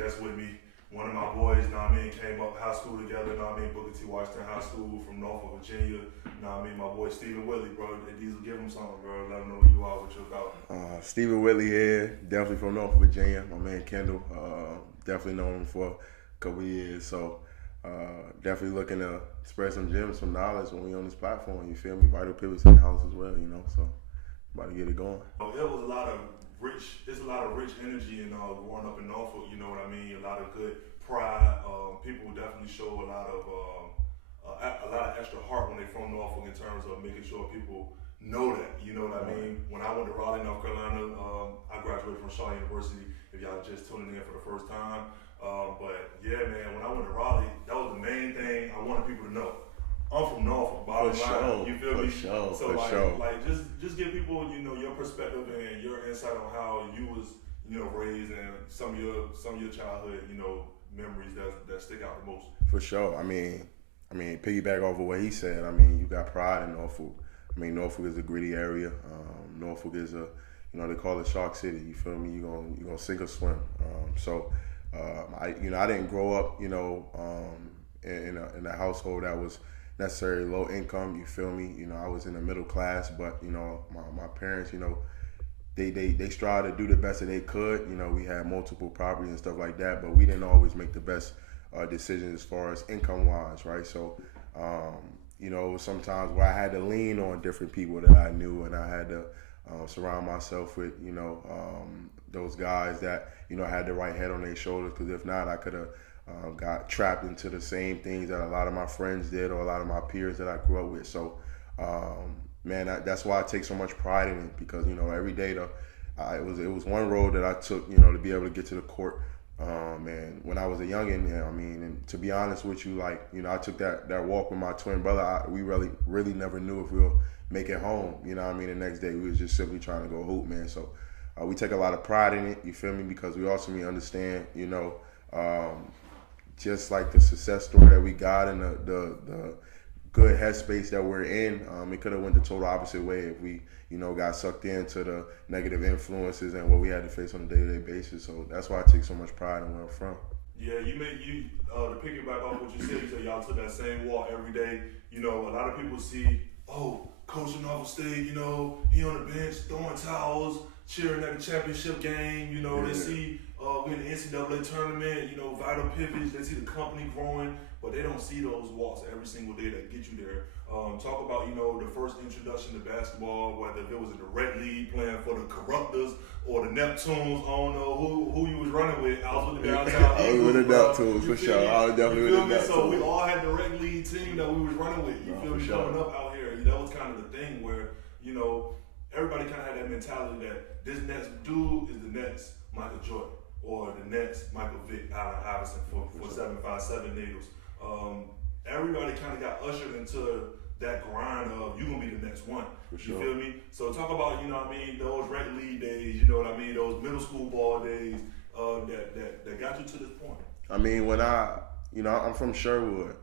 guest with me. One of my boys, know what I mean, came up high school together, know what I mean, Booker T. Washington High School from Norfolk, Virginia. Know what I mean, my boy Stephen Whitley, bro. Diesel, give him something, bro. Let him know who you are, what you're about. Stephen Whitley here, definitely from Norfolk, Virginia. My man Kendall, definitely known him for a couple years. So definitely looking to spread some gems, some knowledge when we on this platform. You feel me? Vital pivots in the house as well, you know. So about to get it going. There was a lot of rich energy in growing up in Norfolk. You know what I mean? A lot of good pride. People definitely show a lot of extra heart when they're from Norfolk in terms of making sure people know that. You know what I mean? When I went to Raleigh, North Carolina, I graduated from Shaw University. If y'all just tuning in for the first time, but yeah, man, when I went to Raleigh, that was the main thing I wanted people to know. I'm from Norfolk, bottom line. You feel me? Like just give people, you know, your perspective and your insight on how you was, you know, raised and some of your childhood, you know, memories that stick out the most. For sure. I mean, piggyback off of what he said. I mean, you got pride in Norfolk. I mean, Norfolk is a gritty area. Norfolk is a, you know, they call it Shark City. You feel me? You gonna sink or swim. I didn't grow up, you know, in a household that was necessarily low income. You feel me? You know, I was in the middle class, but you know, my parents, you know, they strive to do the best that they could. You know, we had multiple properties and stuff like that, but we didn't always make the best decisions as far as income wise, right? So, you know, sometimes where I had to lean on different people that I knew, and I had to surround myself with, you know, those guys that, you know, had the right head on their shoulders. Because if not, I could have got trapped into the same things that a lot of my friends did or a lot of my peers that I grew up with. So, man, that's why I take so much pride in it, because, you know, every day it was one road that I took, you know, to be able to get to the court. And when I was a youngin', I mean, and to be honest with you, like, you know, I took that walk with my twin brother. We really never knew if we'll make it home. You know what I mean? The next day we was just simply trying to go hoop, man. So we take a lot of pride in it, you feel me? Because we also understand, you know, just like the success story that we got and the good headspace that we're in, it could have went the total opposite way if we, you know, got sucked into the negative influences and what we had to face on a day-to-day basis. So that's why I take so much pride in where I'm from. Yeah, to piggyback off what you said y'all took that same walk every day. You know, a lot of people see, Coach in Norfolk State, you know, he on the bench throwing towels, cheering at the championship game. You know, They see we in the NCAA tournament, you know, vital pivots. They see the company growing, but they don't see those walks every single day that get you there. Talk about, you know, the first introduction to basketball, whether it was in the Red League playing for the Corruptors or the Neptunes. I don't know who you was running with. I was with the downtown Eagles. I was with the Neptunes, for sure. I was definitely with the Neptunes. So we all had the Red League team that we was running with. You feel me? Sure. Coming up out here. That was kind of the thing where, you know, everybody kind of had that mentality that this next dude is the next Michael Jordan or the next Michael Vick, Allen Iverson for 757 Needles. Everybody kind of got ushered into that grind of you gonna be the next one. Sure. You feel me? So talk about, you know what I mean, those Red League days, you know what I mean, those middle school ball days that got you to this point. I mean, when I'm from Sherwood.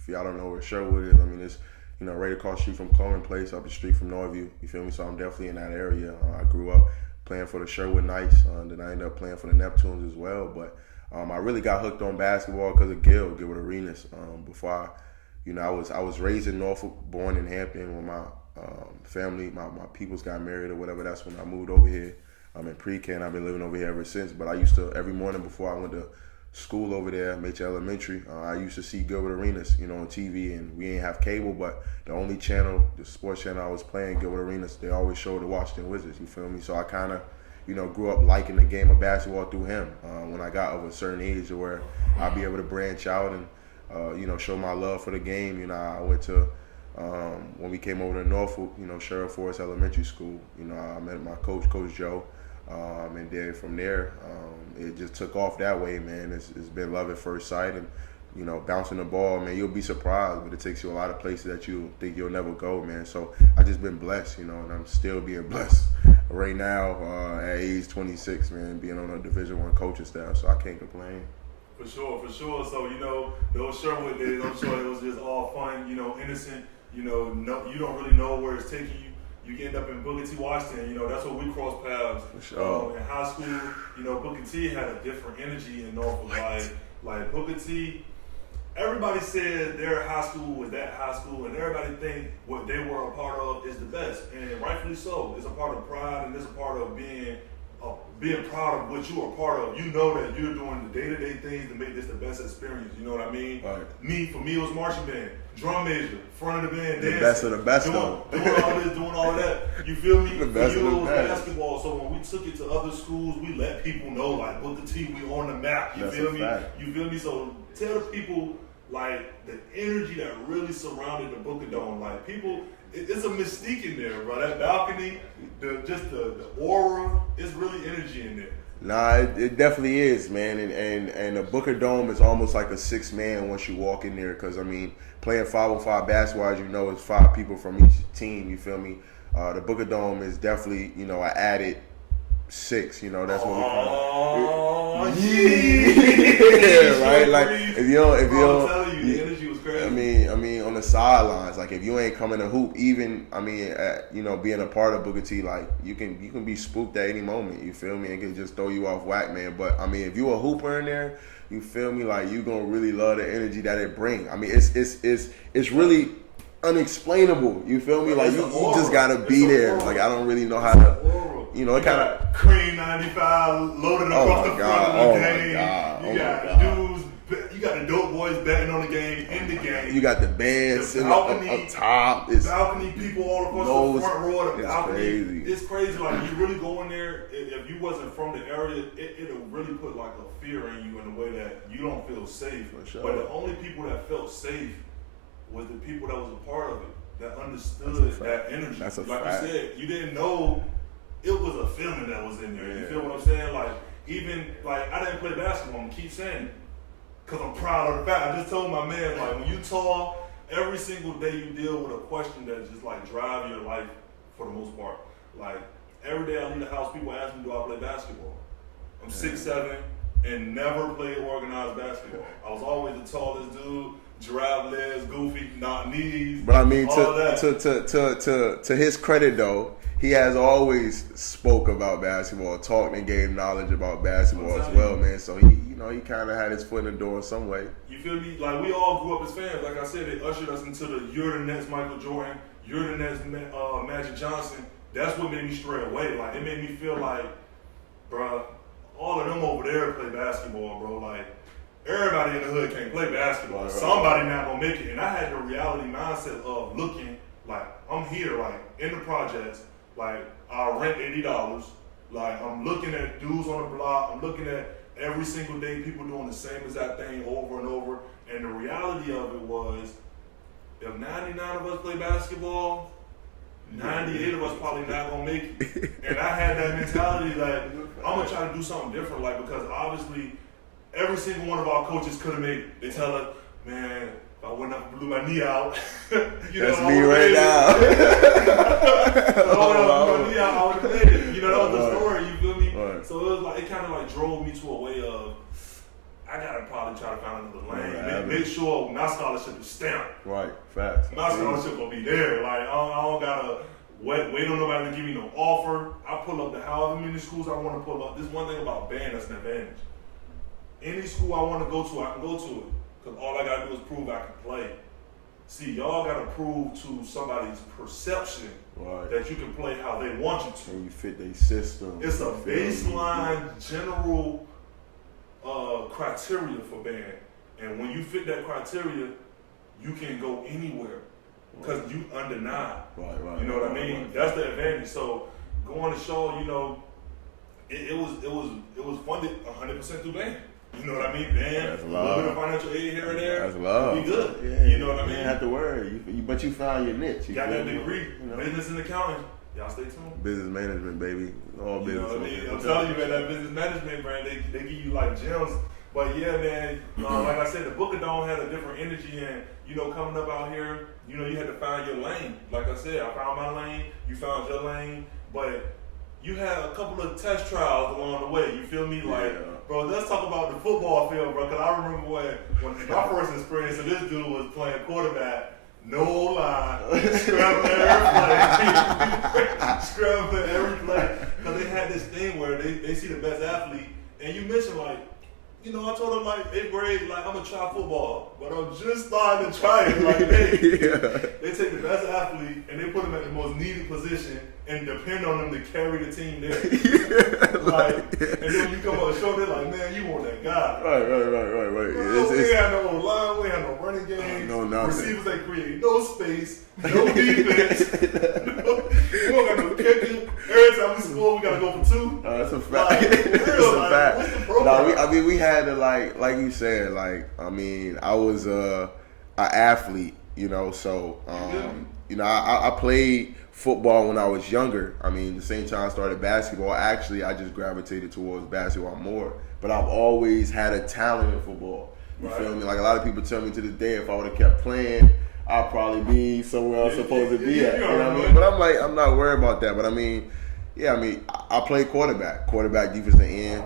If y'all don't know where Sherwood is, I mean, it's, you know, right across the street from Coleman Place, up the street from Norview. You feel me? So I'm definitely in that area. I grew up playing for the Sherwood Knights. Then I ended up playing for the Neptunes as well. But I really got hooked on basketball because of Gilbert Arenas. Before I was raised in Norfolk, born in Hampton. When my family, my peoples got married or whatever, that's when I moved over here. I'm in pre-K, and I've been living over here ever since. But I used to, every morning before I went to school over there, Mitchell Elementary, I used to see Gilbert Arenas, you know, on TV, and we ain't have cable, but the only channel, the sports channel I was playing, Gilbert Arenas, they always showed the Washington Wizards, you feel me? So I kind of, you know, grew up liking the game of basketball through him. When I got of a certain age where I'd be able to branch out and, you know, show my love for the game. You know, I went to, when we came over to Norfolk, you know, Sheriff Forest Elementary School, you know, I met my coach, Coach Joe. And then from there, it just took off that way, man. It's been love at first sight, and, you know, bouncing the ball, man, you'll be surprised, but it takes you a lot of places that you think you'll never go, man. So I just been blessed, you know, and I'm still being blessed right now at age 26, man, being on a Division I coaching staff, so I can't complain. For sure. So, you know, those Sherwood days, I'm sure it was just all fun, you know, innocent, you know, you don't really know where it's taking you. you end up in Booker T. Washington. You know, that's where we crossed paths. For sure. In high school, you know, Booker T had a different energy in Norfolk. Like Booker T, everybody said their high school was that high school, and everybody think what they were a part of is the best, and rightfully so. It's a part of pride, and it's a part of being proud of what you are part of. You know that you're doing the day-to-day things to make this the best experience. You know what I mean? Right. For me, it was marching band, drum major, front of the band, the dancing, best of the best, doing though. all this, doing all of that. You feel me? The best For you, of the it was best. basketball. So when we took it to other schools, we let people know, like, Booker T, we on the map. You That's feel a me? fact. You feel me? So tell the people, like, the energy that really surrounded the Booker Dome. Like, people, it's a mystique in there, bro. That balcony, the aura, it's really energy in there. Nah, it definitely is, man. And the Booker Dome is almost like a 6-man once you walk in there. Because, I mean, playing 5-on-5 basketball, as you know, is 5 people from each team. You feel me? The Booker Dome is definitely, you know, an added 6. You know, that's what we call it. Yeah, right? Like, if you don't, I'm telling you, the energy was crazy. I mean, on the sidelines, like if you ain't coming to hoop, even you know, being a part of Booker T, like you can be spooked at any moment. You feel me? It can just throw you off whack, man. But I mean, if you a hooper in there, you feel me? Like you gonna really love the energy that it bring. I mean, it's really unexplainable. You feel me? Like you just gotta be there. Like I don't really know how to. You know, it kind of cream 95 loaded across the front of the game. You got dudes. You got the dope boys betting on the game in the game. You got the band sitting up top. It's balcony people all across the front row of the balcony. Crazy. It's crazy. Like you really go in there. If you wasn't from the area, it'll really put like a fear in you in a way that you don't feel safe. For sure. But the only people that felt safe was the people that was a part of it, that understood that energy. That's a like fact. you said, you didn't know it was a feeling that was in there. Yeah. You feel what I'm saying? Like even like I didn't play basketball. I'm keep saying it. Because I'm proud of the fact. I just told my man, like, when you tall, every single day you deal with a question that just, like, drive your life for the most part. Like, every day I leave the house, people ask me, do I play basketball? I'm 6'7", and never played organized basketball. I was always the tallest dude, giraffe legs, goofy, not knees, but I mean, all that. to his credit, though, he has always spoke about basketball, talked and gave knowledge about basketball as well, man. So he kind of had his foot in the door in some way. You feel me? Like we all grew up as fans. Like I said, they ushered us into the "You're the next Michael Jordan, you're the next Magic Johnson." That's what made me stray away. Like it made me feel like, bruh, all of them over there play basketball, bro. Like everybody in the hood can't play basketball. Right. Somebody not gonna make it. And I had the reality mindset of looking like I'm here, like in the projects. Like, I'll rent $80. Like, I'm looking at dudes on the block. I'm looking at every single day people doing the same exact thing over and over. And the reality of it was, if 99 of us play basketball, 98 of us probably not going to make it. And I had that mentality like, I'm going to try to do something different. Like, because obviously, every single one of our coaches could have made it. They tell us, man, if I wouldn't have blew my knee out, you That's know, me right now. I would have made it. You know, that was the story. You feel me? Right. So it was like it kind of like drove me to a way of I gotta probably try to find another lane. Make sure my scholarship is stamped. Right. Facts. My scholarship will be there. Like I don't gotta wait on nobody to give me no offer. I pull up to however many schools I want to pull up. This one thing about band that's an advantage. Any school I want to go to, I can go to it. Because all I got to do is prove I can play. See, y'all got to prove to somebody's perception that you can play how they want you to. And you fit their system. It's a baseline general criteria for band. And when you fit that criteria, you can go anywhere. Because you under 9. Right. You know what I mean? Right. That's the advantage. So going to show, you know, it was funded 100% through band. You know what I mean? Band, a little bit of financial aid here and there. That's love. We good. Yeah, you know what I mean? You didn't have to worry. But you found your niche. You got that degree. You know? Business and accounting. Y'all stay tuned. Business management, baby. All business. You know what I mean? I'm telling you, man, that business management, man, they give you like gems. But yeah, man, like I said, the Booker Dome had a different energy, and you know, coming up out here, you know, you had to find your lane. Like I said, I found my lane. You found your lane, but you had a couple of test trials along the way. You feel me? Like, bro, let's talk about the football field, bro. Because I remember when my first experience of this dude was playing quarterback. no line, scrambling every play, scrambling every play. Because they had this thing where they see the best athlete, and you mentioned like, you know, I told them like 8th grade, like I'm gonna try football, but I'm just starting to try it. Like, hey, they take the best athlete and they put them at the most needed position and depend on them to carry the team there. And then when you come on the show, they're like, man, you want that guy. Right. Bro, we ain't had no line, we ain't had no running game. No, nothing. Receivers ain't create no space, no defense. We don't got no kicking. Every time we score, we gotta go for 2. That's a fact. Like, That's real, a fact. What's the program? We had to like you said, I was an athlete, you know, so you know, I played football when I was younger. I mean, the same time I started basketball. Actually, I just gravitated towards basketball more. But I've always had a talent in football. You feel me? Like a lot of people tell me to this day, if I would have kept playing, I'd probably be somewhere I'm supposed to be at. You know what I mean? But I'm not worried about that. But I mean, I played quarterback, defensive end.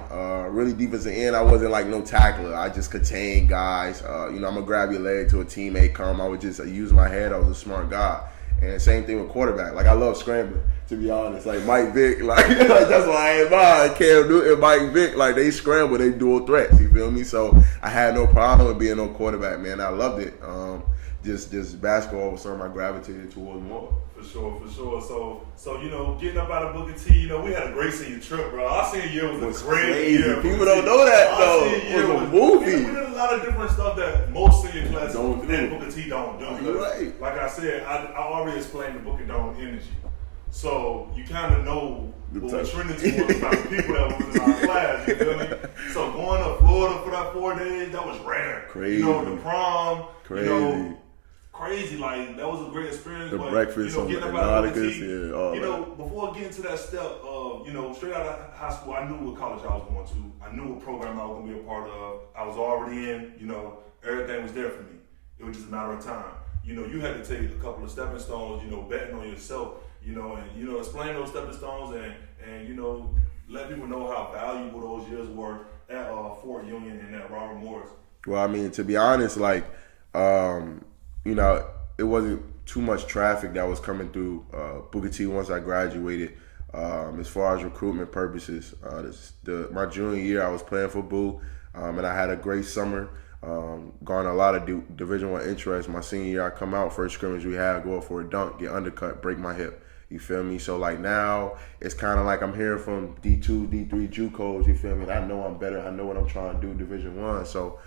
Really defensive end. I wasn't like no tackler. I just contained guys. You know, I'm gonna grab your leg to a teammate come. I would just use my head. I was a smart guy. And same thing with quarterback. Like I love scrambling, to be honest. Like Mike Vick, like that's why I ain't mine. Cam Newton and Mike Vick, like they scramble, they dual threats. You feel me? So I had no problem with being no quarterback, man. I loved it. Just basketball was something I gravitated towards more. For sure. So you know, getting up out of Booker T, you know, we had a great senior trip, bro. Our senior year was a great crazy. year. People don't know that though. It was a movie. We did a lot of different stuff that most senior classes Don't do. and Booker T don't do. You're right. Like I said, I already explained the Booker Dome energy. So you kind of know what we're trending towards about the people that was in our class, you feel me? So going to Florida for that 4 days, that was rare. Crazy. You know, the prom, Crazy. you know, crazy, like that was a great experience. The but, breakfast, you know, getting and up all out the of good T, shit, you know, before getting to that step of, you know, straight out of high school, I knew what college I was going to. I knew what program I was going to be a part of. I was already in, you know, everything was there for me. It was just a matter of time. You know, you had to take a couple of stepping stones, you know, betting on yourself, you know, and, you know, explain those stepping stones and you know, let people know how valuable those years were at Fort Union and at Robert Morris. Well, I mean, to be honest, like, you know, it wasn't too much traffic that was coming through Booker T once I graduated. As far as recruitment purposes, my junior year I was playing for Boo, and I had a great summer. Garnered a lot of Division I interest. My senior year, I come out, first scrimmage we had, go up for a dunk, get undercut, break my hip. You feel me? So like now, it's kind of like I'm hearing from D2, D3 JUCOs. You feel me? I know I'm better. I know what I'm trying to do Division I. So,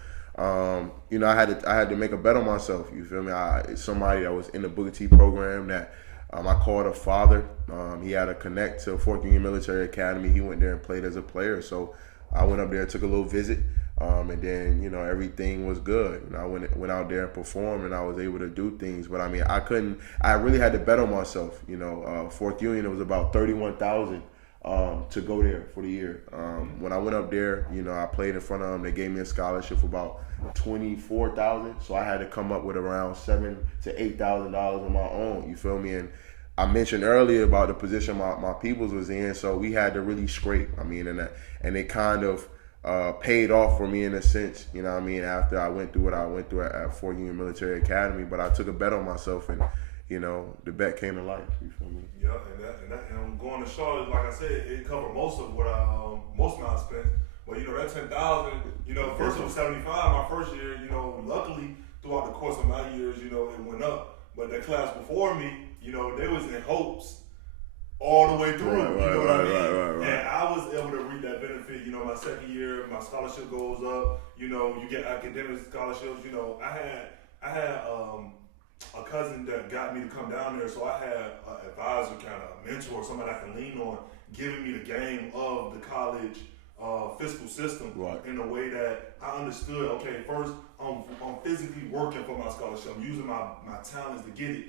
you know, I had to make a bet on myself. You feel me? Somebody that was in the Booker T program that I called a father. He had a connect to Fort Union Military Academy. He went there and played as a player. So I went up there, took a little visit. And then, you know, everything was good. You know, I went out there and performed, and I was able to do things. But I mean, I really had to bet on myself. You know, Fort Union, it was about $31,000 to go there for the year. When I went up there, you know, I played in front of them. They gave me a scholarship for about $24,000. So I had to come up with around $7,000 to $8,000 on my own. You feel me? And I mentioned earlier about the position my peoples was in. So we had to really scrape. I mean, and it kind of paid off for me in a sense, you know what I mean, after I went through what I went through at Fort Union Military Academy. But I took a bet on myself, and, you know, the bet came to life, you feel me? Yeah, and going to Charlotte, like I said, it covered most of what most of my expense. But, you know, that $10,000, you know, first it was $75 my first year, you know, luckily throughout the course of my years, you know, it went up. But the class before me, you know, they was in hopes all the way through, you know what I mean? Right. And I was able to reap that benefit. You know, my second year, my scholarship goes up. You know, you get academic scholarships. You know, I had a cousin that got me to come down there, so I had an advisor, kind of a mentor, somebody I can lean on, giving me the game of the college fiscal system in a way that I understood. Okay, first I'm physically working for my scholarship. I'm using my talents to get it,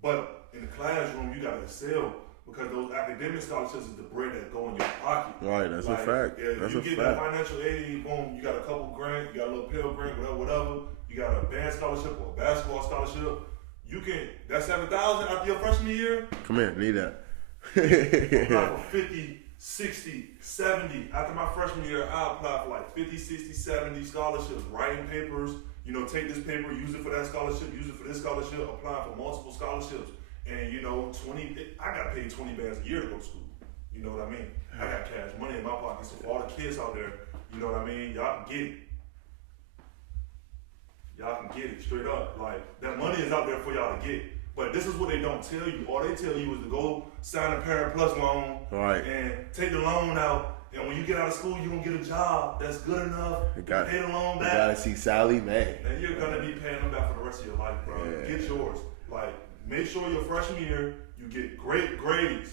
but in the classroom you gotta excel. Because those academic scholarships is the bread that go in your pocket. Right, that's a fact. That's you get that financial aid, boom, you got a couple grants, you got a little Pell Grant, whatever. You got a band scholarship or a basketball scholarship. You can, that's $7,000 after your freshman year. Come here, need that. Apply for 50, 60, 70. After my freshman year, I applied for like 50, 60, 70 scholarships, writing papers, You know, take this paper, use it for that scholarship, use it for this scholarship, apply for multiple scholarships. And you know, I got paid 20 bands a year to go to school. You know what I mean? I got cash money in my pocket. So for all the kids out there, you know what I mean? Y'all can get it. Y'all can get it straight up. Like, that money is out there for y'all to get. But this is what they don't tell you. All they tell you is to go sign a Parent Plus loan and take the loan out. And when you get out of school, you're going to get a job that's good enough to pay the loan back. You got to see Sally, man. And you're going to be paying them back for the rest of your life, bro. Yeah. Get yours. Like, make sure your freshman year, you get great grades.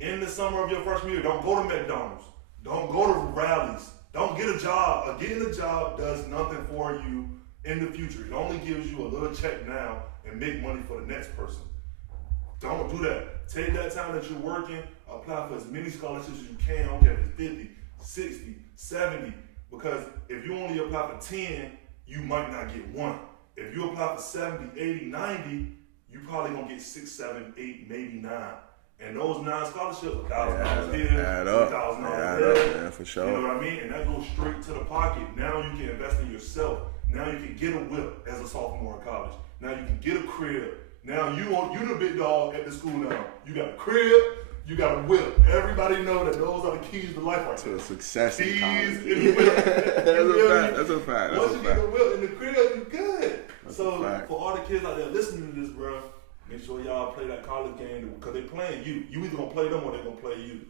In the summer of your freshman year, don't go to McDonald's. Don't go to rallies. Don't get a job. Getting a job does nothing for you in the future. It only gives you a little check now and make money for the next person. Don't do that. Take that time that you're working, apply for as many scholarships as you can. I don't care if it's 50, 60, 70. Because if you only apply for 10, you might not get one. If you apply for 70, 80, 90, you probably gonna get 6, 7, 8, maybe 9. And those 9 scholarships, $1,000 here, $2,000 there, man, for sure. You know what I mean? And that goes straight to the pocket. Now you can invest in yourself. Now you can get a whip as a sophomore in college. Now you can get a crib. Now you the big dog at the school now. You got a crib, you got a whip. Everybody know that those are the keys to life right to success in college. Keys in the whip. That's a fact. Once you get the whip in the crib, you're good. So for all the kids out there listening to this, bro, make sure y'all play that college game because they playing you. You either gonna play them or they gonna play you.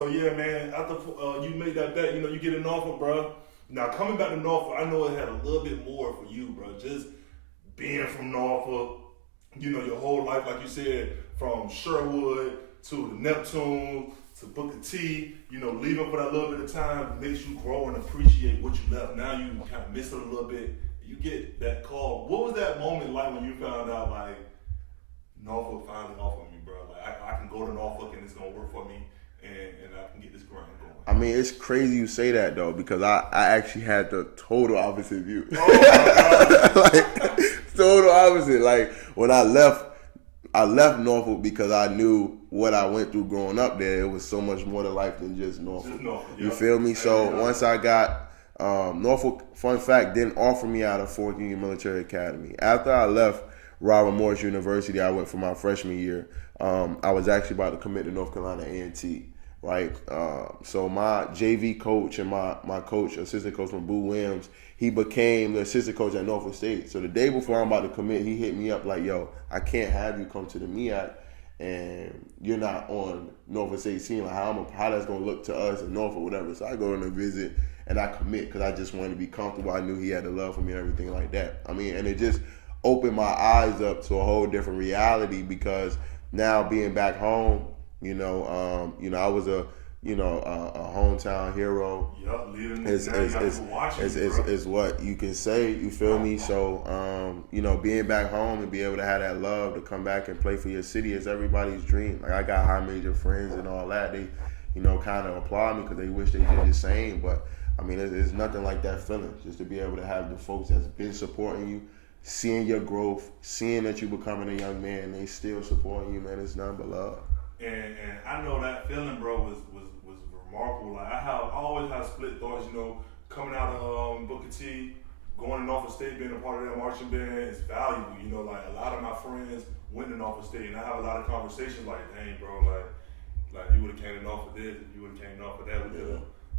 So yeah, man, after you made that bet, you know, you get in Norfolk, bro. Now coming back to Norfolk, I know it had a little bit more for you, bro. Just being from Norfolk, you know, your whole life, like you said, from Sherwood to the Neptune to Booker T, you know, leaving for that little bit of time makes you grow and appreciate what you left. Now you kind of miss it a little bit. You get that call. What was that moment like when you found out, like, Norfolk finally offered me, bro? Like, I can go to Norfolk and it's going to work for me and I can get this grind going. I mean, it's crazy you say that, though, because I actually had the total opposite view. Like, total opposite. Like, when I left Norfolk because I knew what I went through growing up there. It was so much more to life than just Norfolk. You feel me? So once I got Norfolk, fun fact, didn't offer me out of Fort Union Military Academy. After I left Robert Morris University, I went for my freshman year. I was actually about to commit to North Carolina A&T. Right, so my JV coach and my coach, assistant coach from Boo Williams, he became the assistant coach at Norfolk State. So the day before I'm about to commit, he hit me up like, yo, I can't have you come to the MEAC and you're not on Norfolk State team. Like how that's going to look to us in Norfolk, whatever. So I go in and visit and I commit because I just wanted to be comfortable. I knew he had the love for me and everything like that. I mean, and it just opened my eyes up to a whole different reality because now being back home, I was a hometown hero. Yup, is what you can say. You feel me? So, being back home and be able to have that love to come back and play for your city is everybody's dream. Like I got high major friends and all that. They, kind of applaud me because they wish they did the same. But I mean, it's nothing like that feeling. Just to be able to have the folks that's been supporting you, seeing your growth, seeing that you're becoming a young man, they still supporting you, man. It's nothing but love. And I know that feeling, bro, was remarkable. Like I always had split thoughts, coming out of Booker T, going to Norfolk State, being a part of that marching band is valuable. Like a lot of my friends went to Norfolk State, and I have a lot of conversations like, dang, bro, like you would have came to Norfolk this, you would have came to Norfolk that.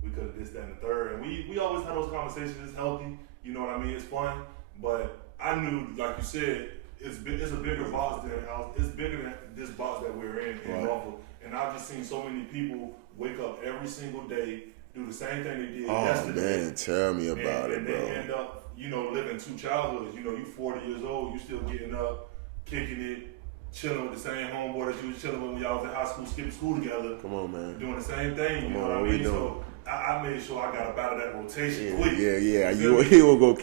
We could have this, that, and the third. And we always had those conversations. It's healthy, you know what I mean? It's fun. But I knew, like you said, it's a bigger box than it's bigger than this box that we're in Norfolk. And I've just seen so many people wake up every single day, do the same thing they did yesterday. Oh man, tell me about it, bro. And they end up, living 2 childhoods. You 40 years old, you still getting up, kicking it, chilling with the same homeboy that you was chilling with when y'all was in high school, skipping school together. Come on, man. Doing the same thing, you know what I mean? So I made sure I got up out of that rotation quick. Yeah. You won't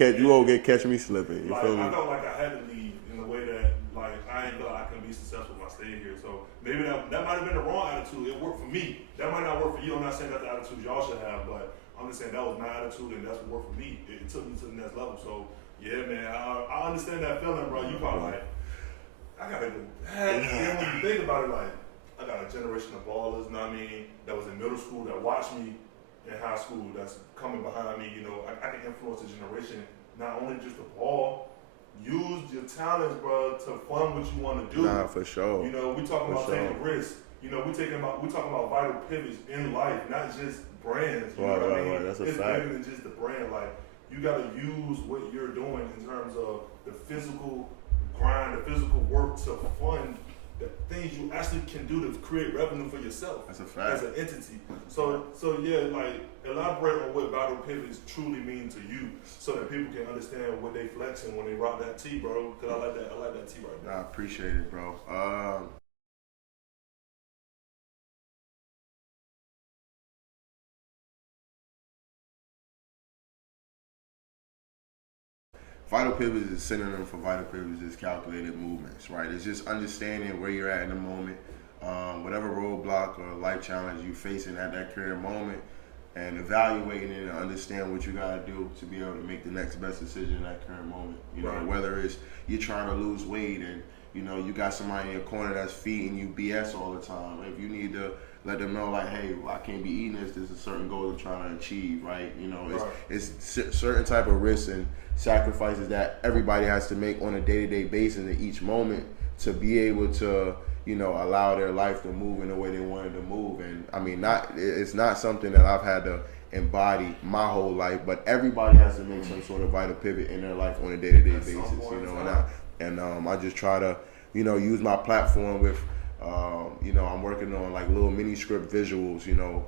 catch me slipping. You feel me? I felt like I had to leave in a way that I ain't feel like I can be successful if I stayed here. So maybe that might have been the wrong attitude. It worked for me. That might not work for you. I'm not saying that's the attitude y'all should have, but I'm just saying that was my attitude and that's what worked for me. It took me to the next level. So yeah, man, I understand that feeling, bro. You probably like, I gotta go back. And when you think about it, like, I got a generation of ballers, you know what I mean, that was in middle school that watched me in high school, that's coming behind me. You know, I can influence the generation, not only just the ball. Use your talents, bro, to fund what you want to do. Nah, for sure. You know, we talking about taking risks. You know, we talking about vital pivots in life, not just brands. You know what I mean? Right. That's a it's fact. bigger than just the brand. Like, you got to use what you're doing in terms of the physical grind, the physical work to fund the things you actually can do to create revenue for yourself. That's a fact. As an entity. So yeah, like, elaborate on what vital pivots truly mean to you, so that people can understand what they flexing when they rock that T, bro. Cause I like that T right now. I appreciate it, bro. Vital pivots is synonym for vital pivots is calculated movements, right? It's just understanding where you're at in the moment, whatever roadblock or life challenge you're facing at that current moment, and evaluating it and understand what you gotta do to be able to make the next best decision in that current moment. You know, whether it's you're trying to lose weight and you know you got somebody in your corner that's feeding you BS all the time. If you need to let them know, like, hey, well, I can't be eating this. There's a certain goal I'm trying to achieve, right? You know, it's certain type of risks and sacrifices that everybody has to make on a day-to-day basis in each moment to be able to, you know, allow their life to move in the way they wanted to move. And I mean, it's not something that I've had to embody my whole life, but everybody has to make some sort of vital pivot in their life on a day-to-day basis, you know. I just try to, you know, use my platform with, you know, I'm working on like little mini script visuals, you know,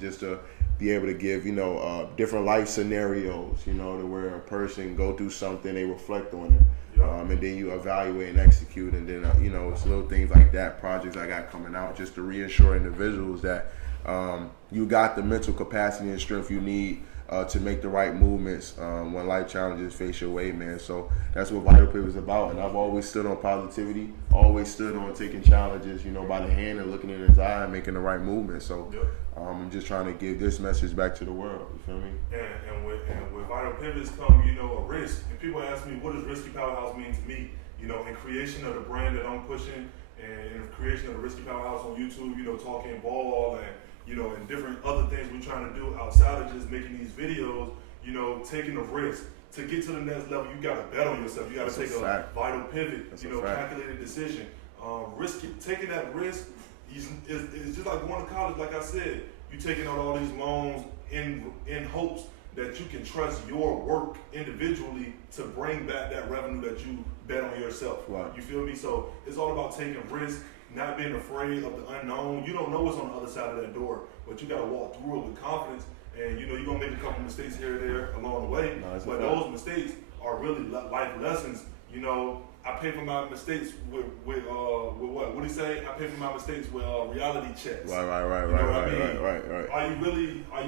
just to be able to give, you know, different life scenarios, you know, to where a person go through something, they reflect on it, and then you evaluate and execute, and then, you know, it's little things like that, projects I got coming out, just to reassure individuals that you got the mental capacity and strength you need to make the right movements when life challenges face your way, man. So that's what Vital Pivot is about. And I've always stood on positivity, always stood on taking challenges, you know, by the hand and looking in his eye and making the right movement. So I'm just trying to give this message back to the world. You feel me? And with Vital Pivots come, you know, a risk. And people ask me, what does Risky Powerhouse mean to me? You know, in creation of the brand that I'm pushing, and in creation of the Risky Powerhouse on YouTube, you know, talking ball and, you know, and different other things we're trying to do outside of just making these videos, you know, taking a risk. To get to the next level, you got to bet on yourself. You got to take a vital pivot, you know, calculated decision. Taking that risk is just like going to college. Like I said, you taking out all these loans in hopes that you can trust your work individually to bring back that revenue that you bet on yourself. Right. You feel me? So it's all about taking risks, not being afraid of the unknown. You don't know what's on the other side of that door, but you got to walk through it with confidence. And you know, you're going to make a couple mistakes here or there along the way, but those mistakes are really life lessons. You know, I pay for my mistakes with what? What do you say? I pay for my mistakes with reality checks. Right.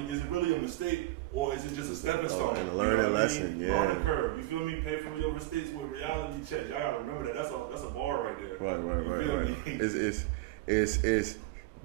Is it really a mistake, or is it just a stepping stone? And a learning lesson, Learning curve. You feel me? Pay for your mistakes with reality checks. Y'all gotta remember that. That's a bar right there. Right. It's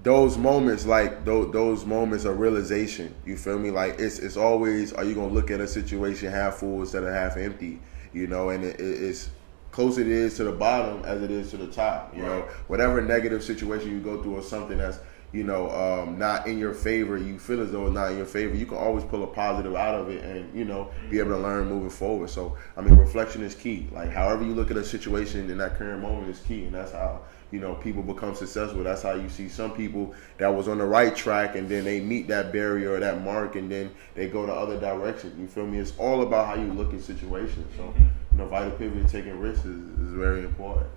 those moments, like those moments of realization. You feel me? Like it's always, are you gonna look at a situation half full instead of half empty? You know, and it's closer it is to the bottom as it is to the top. You know, whatever negative situation you go through or something that's, you know, not in your favor, you feel as though it's not in your favor, you can always pull a positive out of it and, you know, be able to learn moving forward. So, I mean, reflection is key. Like, however you look at a situation in that current moment is key, and that's how, you know, people become successful. That's how you see some people that was on the right track and then they meet that barrier or that mark and then they go the other direction. You feel me? It's all about how you look at situations. So, you know, vital pivot and taking risks is very important.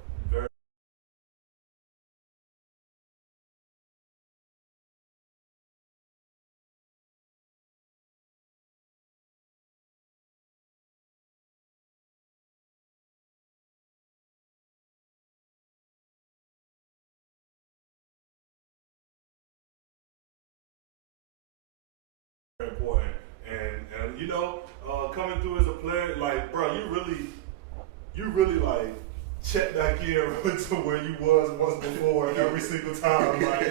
Important. And you know, coming through as a player, like, bro, you really like check back in to where you was once before every single time. Like,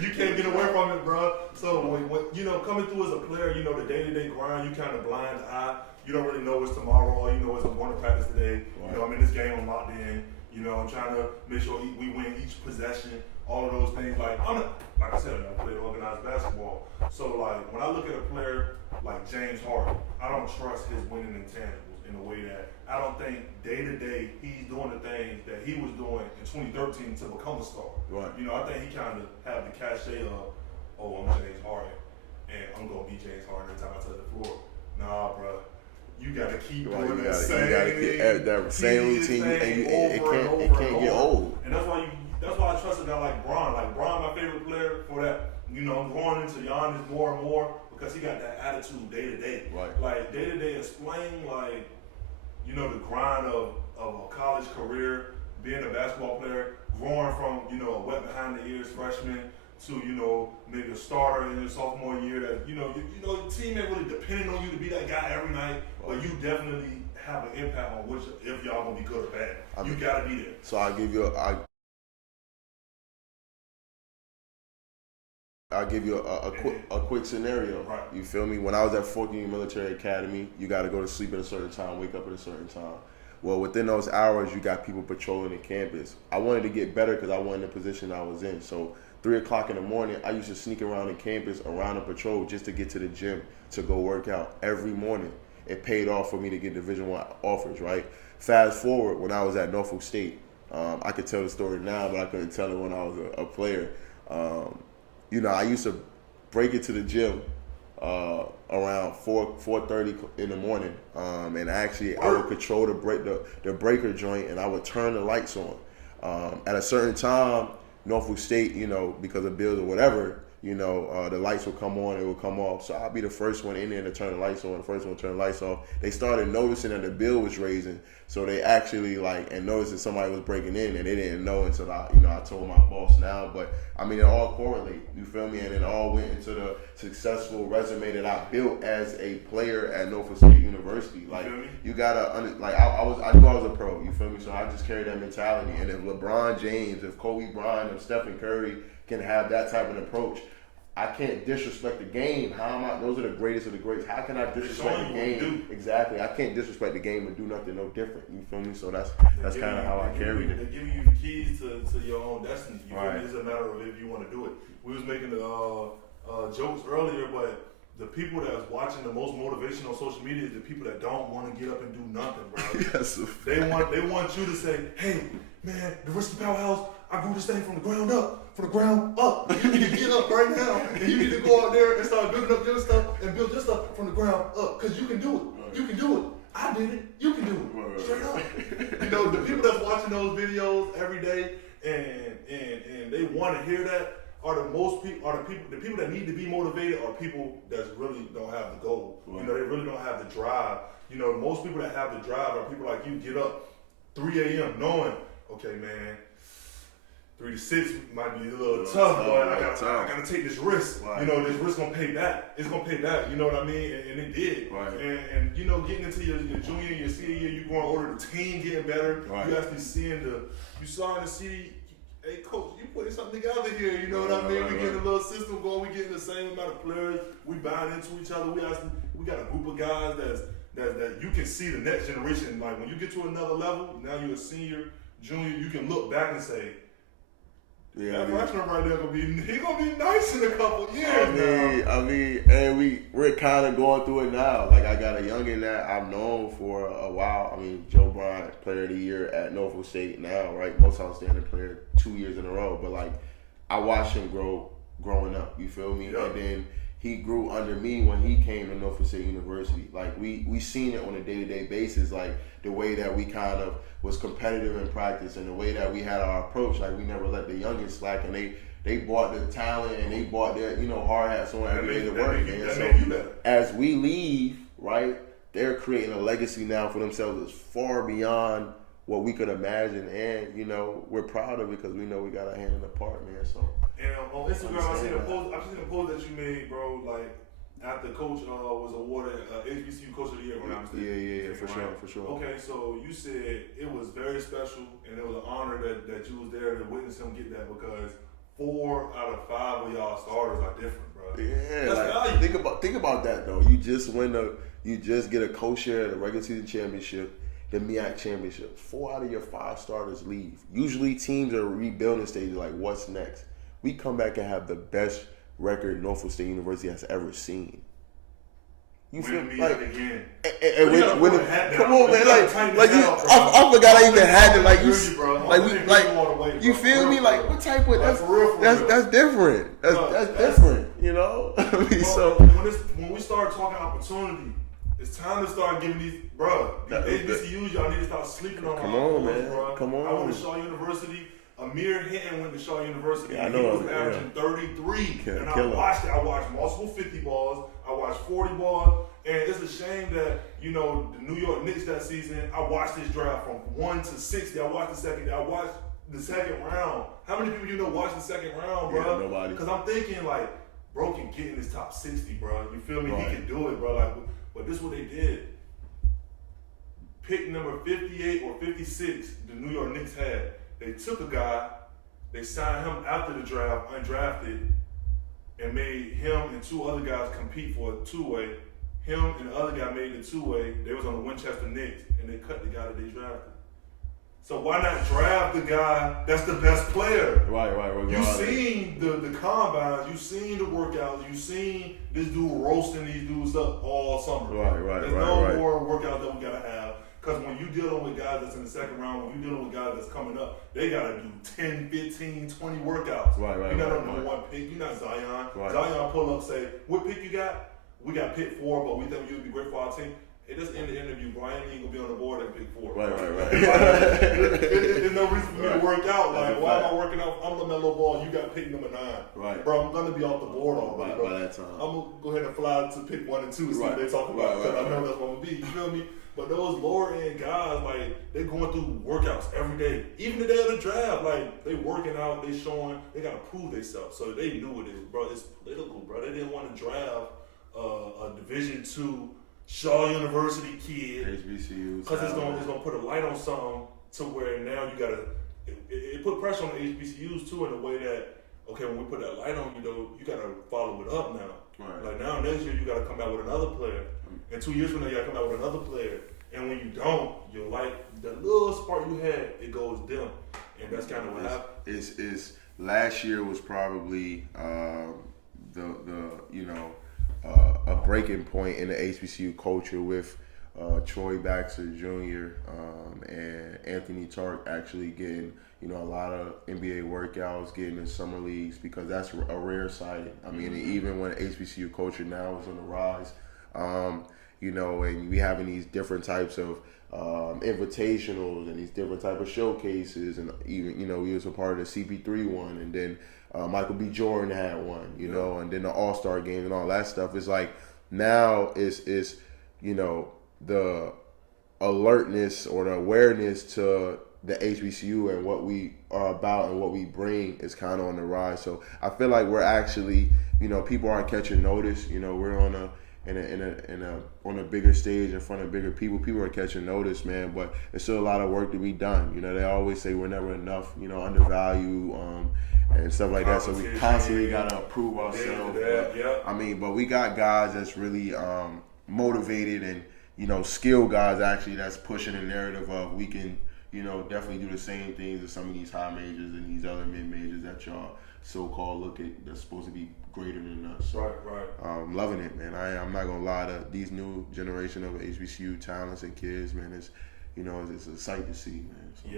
you can't get away from it, bro. So when you know, coming through as a player, you know, the day-to-day grind, you kind of blind eye. You don't really know what's tomorrow. All you know is I'm going to practice today. You know, I'm in this game, I'm locked in. You know, I'm trying to make sure we win each possession, all of those things. Like I said, I played organized basketball. So like when I look at a player like James Harden, I don't trust his winning intangibles in a way that I don't think day to day he's doing the things that he was doing in 2013 to become a star. Right. You know, I think he kind of have the cachet of, oh, I'm James Harden, and I'm gonna be James Harden every time I touch the floor. Nah, bro. You gotta keep doing that same thing, that same routine, and it can't get old. And that's why I trust a guy like Bron. Like Bron, my favorite player for that. You know, I'm growing into Giannis more and more because he got that attitude day to day. Right. Like day to day, explain like, you know, the grind of a college career, being a basketball player, growing from, you know, a wet behind the ears freshman to, you know, maybe a starter in your sophomore year that, you know, your team ain't really depending on you to be that guy every night, but you definitely have an impact on which, if y'all gonna be good or bad. You gotta be there. So I'll give you a quick scenario. Right. You feel me? When I was at Fort Union Military Academy, you got to go to sleep at a certain time, wake up at a certain time. Well, within those hours, you got people patrolling the campus. I wanted to get better because I wanted the position I was in. So 3 o'clock in the morning, I used to sneak around the campus, around the patrol, just to get to the gym to go work out every morning. It paid off for me to get Division I offers, right? Fast forward, when I was at Norfolk State, I could tell the story now, but I couldn't tell it when I was a player. You know, I used to break it to the gym around 4:30 in the morning, and actually I would control the breaker joint, and I would turn the lights on. At a certain time, Norfolk State, you know, because of bills or whatever, you know, the lights will come on, it will come off. So I'll be the first one in there to turn the lights on, the first one to turn the lights off. They started noticing that the bill was raising, so they actually and noticed that somebody was breaking in, and they didn't know until I told my boss now. But I mean, it all correlate, you feel me? And it all went into the successful resume that I built as a player at Norfolk State University. Like, you gotta, I knew I was a pro, you feel me? So I just carried that mentality. And if LeBron James, if Kobe Bryant, if Stephen Curry can have that type of approach, I can't disrespect the game. How am I? Those are the greatest of the greats. How can I disrespect the game? Exactly. I can't disrespect the game and do nothing no different. You feel me? So that's kind of how I carried it. They're giving you the keys to your own destiny. You feel me? It's a matter of if you want to do it. We was making the jokes earlier, but the people that's watching the most motivation on social media is the people that don't want to get up and do nothing, bro. Yes. They want you to say, hey, man, the Risky Powerhouse, I grew this thing from the ground up. You need to get up right now, and you need to go out there and start building up your stuff and build your stuff from the ground up, because you can do it. You can do it. I did it. You can do it. Straight up. You know, the people that's watching those videos every day and they want to hear that are the people that need to be motivated are people that really don't have the goal. Right. You know, they really don't have the drive. You know, most people that have the drive are people like you get up 3 a.m. knowing, okay, man, 3 to 6 might be a little tough, but I gotta take this risk. Right. You know, this risk gonna pay back. It's gonna pay back. You know what I mean? And it did. Right. And you know, getting into your junior and your senior year, you going order the team getting better. Right. You actually starting to see, hey coach, you putting something together here. You know what I mean? We getting a little system going. We getting the same amount of players. We buying into each other. We got a group of guys that you can see the next generation. Like when you get to another level, now you're a senior, junior, you can look back and say, that freshman right there gonna be nice in a couple years. I mean, and we're kind of going through it now. Like I got a youngin that I've known for a while. I mean, Joe Bryant, Player of the Year at Norfolk State now, right? Most outstanding player 2 years in a row. But like, I watched him growing up. You feel me? Yep. And then he grew under me when he came to Norfolk State University. Like we seen it on a day-to-day basis. Like the way that we kind of was competitive in practice and the way that we had our approach, like we never let the youngest slack, and they bought the talent and they bought their hard hats on every day to work. And so as we leave, right, they're creating a legacy now for themselves that's far beyond what we could imagine, and we're proud of it because we know we got our hand in the part, man. So and on Instagram, I've seen a post that you made, bro, like after coach was awarded HBCU Coach of the Year, when I'm mistaken. Yeah, for sure. Okay, so you said it was very special and it was an honor that you was there to witness him get that, because 4 out of 5 of y'all starters are different, bro. Yeah, like, think about that though. You just get a co-share at a regular season championship. the MEAC championships. 4 out of your 5 starters leave. Usually teams are rebuilding stages like, what's next? We come back and have the best record Norfolk State University has ever seen. You feel like again. Come on, man! I forgot I even had it. You feel me? Like, what type of that's different. That's different. You know. I mean, so when we start talking opportunity, it's time to start giving these HBCUs. Y'all need to start sleeping on. Come on, man. Bro. Come on. I went to Shaw University. Amir Hinton went to Shaw University. Yeah, I know. He was averaging 33. And I watched it. I watched multiple 50 balls. I watched 40 balls. And it's a shame that, you know, the New York Knicks that season, I watched this draft from 1 to 60. I watched the second round. How many people you know watched the second round, bro? Yeah, nobody. Because I'm thinking, like, bro can get in this top 60, bro. You feel me? Right. He can do it, bro. Like, but this is what they did. Pick number 58 or 56, the New York Knicks had. They took a guy, they signed him after the draft, undrafted, and made him and 2 other guys compete for a 2-way. Him and the other guy made the 2-way. They was on the Winchester Knicks, and they cut the guy that they drafted. So why not draft the guy that's the best player? Right. You seen the combines, you seen the workouts, you seen this dude roasting these dudes up all summer. There's no more workouts that we gotta have. Because when you dealing with guys that's in the second round, when you dealing with guys that's coming up, they got to do 10, 15, 20 workouts. You're not number 1 pick. You're not Zion. Zion pull up, say, what pick you got? We got pick 4, but we think you'd be great for our team. It just end the interview, bro. I ain't even going to be on the board at pick 4. There's no reason for me to work out. Like, why am I working out? I'm looking at LaMelo Ball. You got pick number 9. Bro, I'm going to be off the board already, bro. By that time. I'm going to go ahead and fly to pick 1 and 2 and see what they talk about. Because I know that's what I'm going to be. You feel me? But those lower end guys, like, they going through workouts every day. Even the day of the draft, like, they working out, they showing, they got to prove themselves. So they knew it is, bro. It's political, bro. They didn't want to draft a Division II Shaw University kid. HBCUs. Because it's gonna put a light on something to where now you got to, it put pressure on the HBCUs too in a way that, okay, when we put that light on you, though, you got to follow it up now. Like now, next year, you got to come out with another player. And 2 years from now, you got to come out with another player. And when you don't, you're like, the little spark you had, it goes dim. And that's kind of what happened. Last year was probably a breaking point in the HBCU culture with Troy Baxter Jr. And Anthony Tark actually getting, you know, a lot of NBA workouts, getting in summer leagues, because that's a rare sighting. I mean, even when HBCU culture now is on the rise, you know, and we having these different types of invitationals and these different type of showcases, and even, you know, we was a part of the CP3 one, and then Michael B. Jordan had one, you know, and then the All-Star game and all that stuff. It's like now is you know, the alertness or the awareness to the HBCU and what we are about and what we bring is kind of on the rise. So I feel like we're actually, you know, people aren't catching notice. You know, we're on a bigger stage in front of bigger people. People are catching notice, man. But there's still a lot of work to be done. You know, they always say we're never enough. You know, undervalue and stuff like that. So we constantly gotta prove ourselves. But we got guys that's really motivated and, you know, skilled guys actually that's pushing the narrative of we can, you know, definitely do the same things as some of these high majors and these other mid majors that y'all so-called look at that's supposed to be greater than us. So, I'm loving it, man. I'm not gonna lie, to these new generation of HBCU talents and kids, man. It's, you know, it's a sight to see, man. So.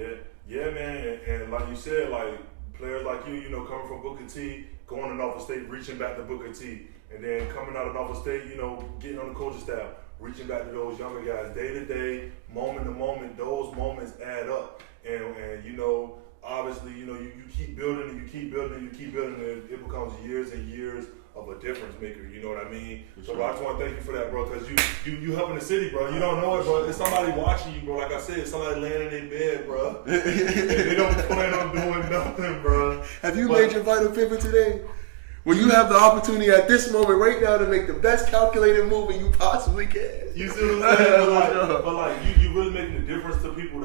Yeah, man. And like you said, like players like you know, coming from Booker T, going to Norfolk State, reaching back to Booker T, and then coming out of Norfolk State, you know, getting on the coaching staff, reaching back to those younger guys, day to day, moment to moment. Those moments add up, and you know, obviously, you know, you keep building and you keep building and you keep building, and it becomes years and years of a difference maker. You know what I mean? So, bro, I just want to thank you for that, bro, because you helping the city, bro. You don't know it, bro. It's somebody watching you, bro. Like I said, it's somebody laying in their bed, bro. And they don't plan on doing nothing, bro. Have you made your vital pivot today? When you have the opportunity at this moment right now to make the best calculated move you possibly can. You see what I'm saying? But like you really making a difference to people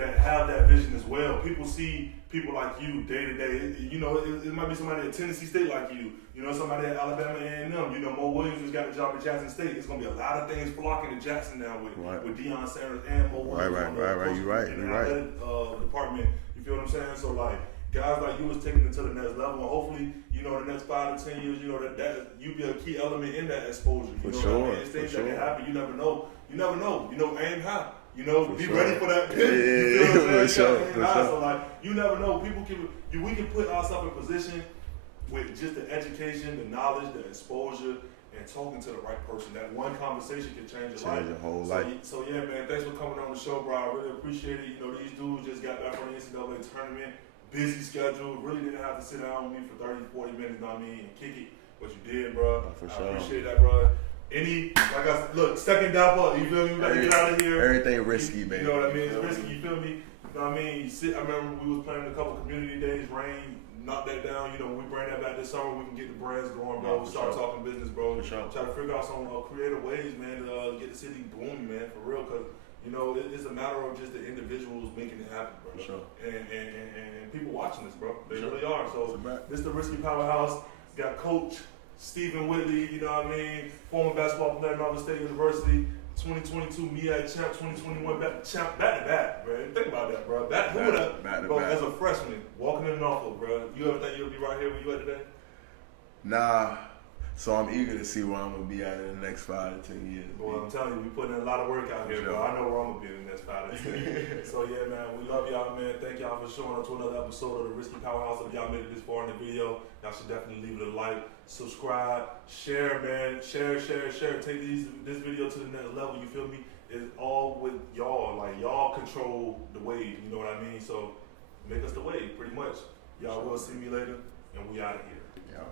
that have that vision as well. People see people like you day to day. You know, it might be somebody at Tennessee State like you. You know, somebody at Alabama A&M. You know, Mo Williams just got a job at Jackson State. It's gonna be a lot of things flocking to Jackson now with Deion Sanders and Mo Williams. Right. You're right. Department. You feel what I'm saying? So like guys like you was taking it to the next level, and hopefully, you know, the next 5 to 10 years, you know that you be a key element in that exposure. You know what I mean? It's things that can happen. You never know. You know, aim high. You know, be ready for that pin. You know what I'm saying? So like, you never know. We can put ourselves in position with just the education, the knowledge, the exposure, and talking to the right person. That one conversation can change your life. Your whole life. So yeah, man, thanks for coming on the show, bro. I really appreciate it. You know, these dudes just got back from the NCAA tournament. Busy schedule. Really didn't have to sit down with me for 30, 40 minutes, you know what I mean, and kick it. What you did, bro. For sure. I appreciate that, bro. Look, second dapper, you feel me? We gotta get out of here. Everything risky, man. You know what I mean? It's risky, you feel me? You know what I mean? I remember we was playing a couple community days, rain, knock that down. You know, when we bring that back this summer, we can get the brands going, bro. We start talking business, bro. Try to figure out some creative ways, man, to get the city booming, man, for real. Cause you know, it's a matter of just the individuals making it happen, bro. For sure. And people watching this, bro. They really are. So this is the Risky Powerhouse. Got Coach Stephen Whitley, you know what I mean? Former basketball player at Northern State University. 2022 MEAC champ, 2021 champ, back to back, bro. Think about that, bro. Back to back. As a freshman, walking in Norfolk, bro. You ever think you'll be right here where you at today? Nah. So I'm eager to see where I'm gonna be at in the next 5 to 10 years. Well, I'm telling you, we putting in a lot of work out here, bro. I know where I'm gonna be in the next 5 to 10 years. So yeah, man, we love y'all, man. Thank y'all for showing up to another episode of the Risky Powerhouse. If y'all made it this far in the video, y'all should definitely leave it a like, subscribe, share, man. Share. Take this video to the next level. You feel me? It's all with y'all. Like y'all control the wave. You know what I mean? So make us the wave, pretty much. Y'all will see me later, and we out of here. Yeah.